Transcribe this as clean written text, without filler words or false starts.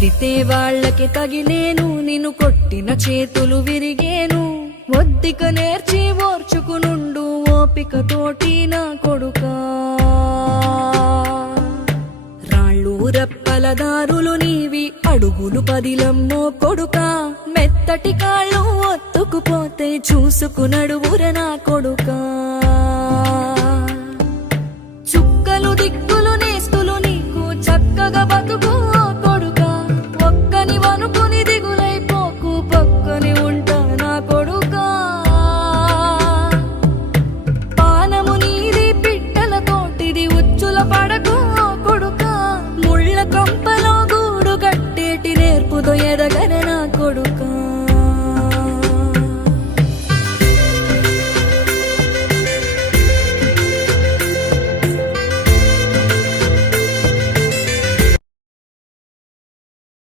తిడితే వాళ్ళకి తగిలేను, నిన్ను కొట్టిన చేతులు విరిగేను. ఒద్దిక నేర్చి ఓర్చుకునుండు ఓపిక తోటి నా కొడుకా. రాళ్ళు రెప్పల దారులు నీవి, అడుగులు పదిలమ్మో కొడుకా. మెత్తటి కాళ్ళు ఒత్తుకుపోతే చూసుకునడువుర నా కొడుకా. చుక్కలు దిక్కులు నేస్తులు నీకు చక్కగా బతుకు కొడుకా. ఒక్కని వనుకుని దిగులైపోకు, పక్కని ఉంటా నా కొడుకా. పానము నీది పిట్టల తోటిది, ఉచ్చుల పడకు కొడుకా. ముళ్ళ కంపలో గూడు కట్టేటి నేర్పుతో ఎదగన నా కొడుకా.